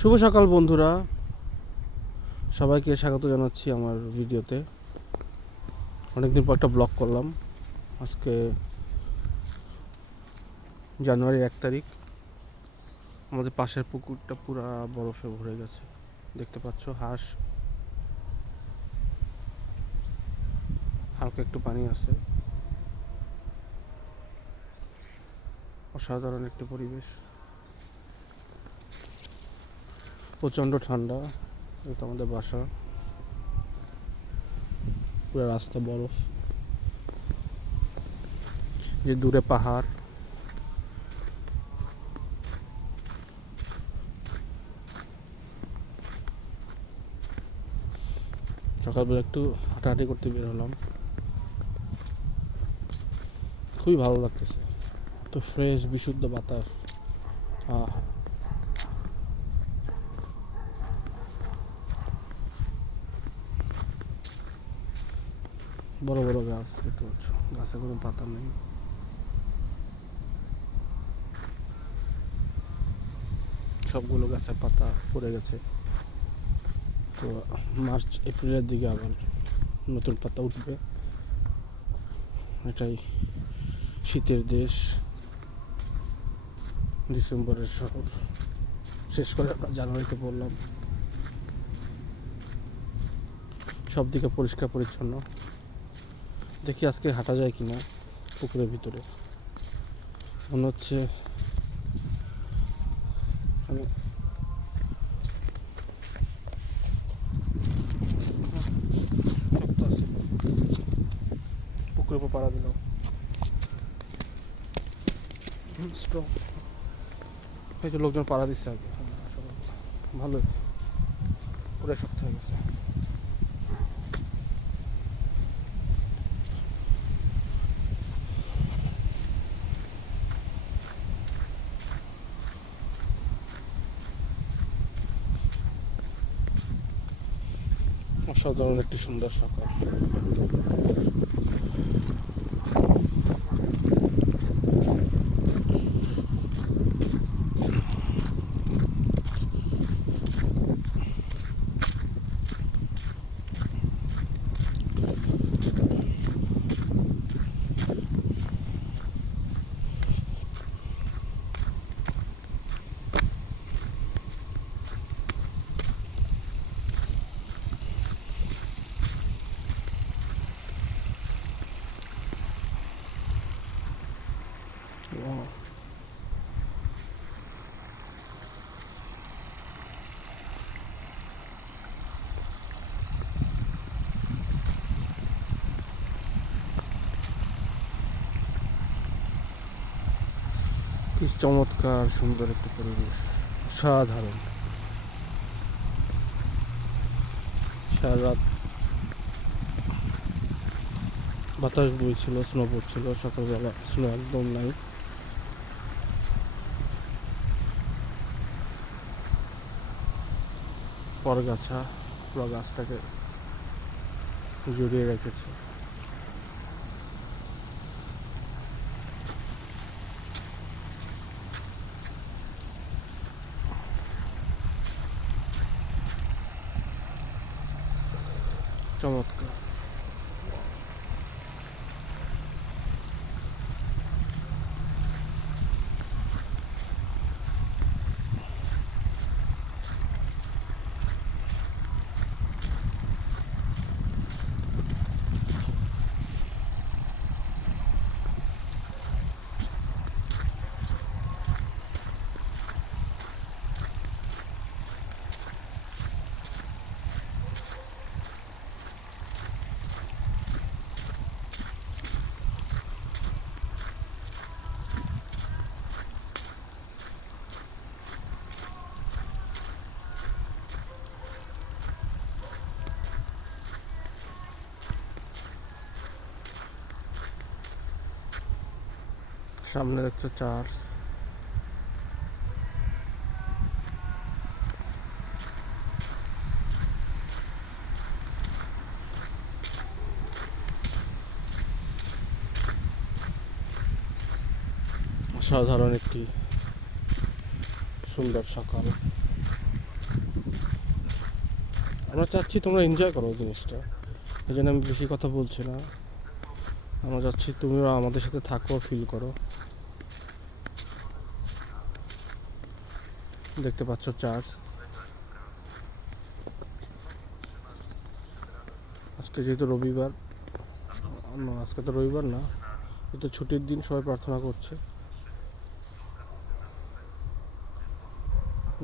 শুভ সকাল বন্ধুরা, সবাইকে স্বাগত জানাচ্ছি আমার ভিডিওতে। অনেকদিন পর একটা ব্লগ করলাম। আজকে জানুয়ারির 1 তারিখ। আমাদের পাশের পুকুরটা পুরা বরফে ভরে গেছে, দেখতে পাচ্ছ। হাঁস, হালকা একটু পানি আছে। অসাধারণ একটি পরিবেশ, প্রচণ্ড ঠান্ডা। এটা আমাদের বাসা, পুরো রাস্তা বরফ, যে দূরে পাহাড়। সকালবেলা একটু হাঁটাহাঁটি করতে বের হলাম, খুবই ভালো লাগতেছে। তো ফ্রেশ বিশুদ্ধ বাতাস। বড় বড় গাছ দেখতে পাচ্ছ, গাছে কোনো পাতা নেই। সবগুলো গাছের পাতা পড়ে গেছে। তো মার্চ এপ্রিলের দিকে আবার নতুন পাতা উঠবে। এটাই শীতের দেশ, ডিসেম্বরের শহর। শেষ করে আমরা জানুয়ারিতে পড়লাম। সব দিকে পরিষ্কার পরিচ্ছন্ন। দেখি আজকে হাঁটা যায় কিনা পুকুরের ভিতরে। মনে হচ্ছে আমি শক্ত আছে। পুকুরের উপর পাড়া দিলাম, স্ট্রং। এই যে লোকজন পাড়া দিচ্ছে আগে, ভালোই পুরো শক্ত হয়ে গেছে। অসাধারণ একটি সুন্দর সকাল। কি চমৎকার সুন্দর একটি পরিবেশ, অসাধারণ। সারা রাত বাতাস বইছিল, স্নো পড়ছিল। সকালবেলা স্নো একদম নাই। পরগাছা পুরো গাছটাকে জড়িয়ে রেখেছে। চমৎকার। সামনে দেখছো চার্চ। অসাধারণ একটি সুন্দর সকাল। আমরা চাচ্ছি তোমরা এনজয় করো জিনিসটা, এই জন্য আমি বেশি কথা বলছি না। আমরা চাচ্ছি তুমিও আমাদের সাথে থাকো, ফিল করো। দেখতে পাচ্ছ চার্চ। আজকে যেহেতু রবিবার, আজকে তো রবিবার না, এটা ছুটির দিন, সবাই প্রার্থনা করছে।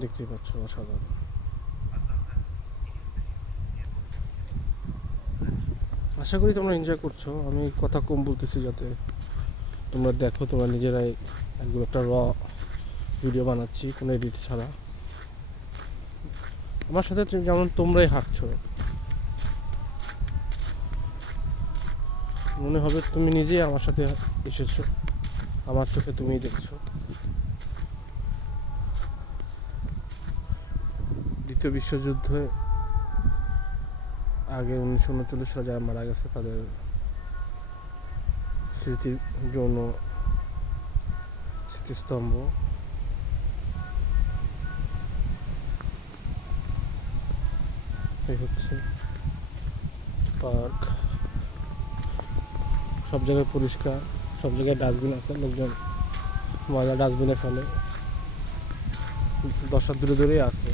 দেখতেই পাচ্ছ, অসাধারণ। আশা করি তোমরা এনজয় করছো। আমি কথা কম বলতেছি যাতে তোমরা দেখো, তোমরা নিজেরাই। একদম একটা ভিডিও বানাচ্ছি, কোনো এডিট ছাড়া। আমার সাথে যেমন তোমরাই হাঁটছো, মনে হবে তুমি নিজেই আমার সাথে এসেছো, আমার চোখে তুমিই দেখছো। দ্বিতীয় বিশ্বযুদ্ধে আগে 1939 সালে যারা মারা গেছে তাদের স্মৃতির জন্য স্মৃতিস্তম্ভ। এই হচ্ছে পার্ক। সব জায়গায় পরিষ্কার, সব জায়গায় ডাস্টবিন আছে, লোকজন ময়লা ডাস্টবিনে ফেলে। 10 হাত দূরে দূরেই আছে।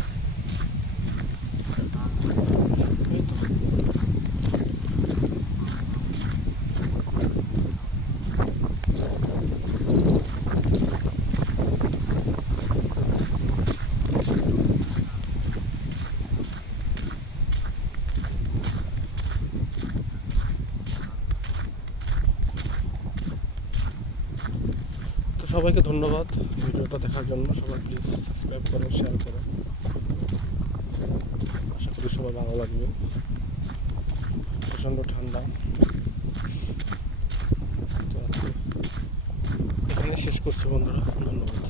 এই তো। তো সবাইকে ধন্যবাদ ভিডিওটা দেখার জন্য। সবাই প্লিজ সাবস্ক্রাইব করো, শেয়ার করো। আশা করি সবার ভালো লাগবে। প্রচণ্ড ঠান্ডা। তো আজকে এখানে শেষ করছি বন্ধুরা, ধন্যবাদ।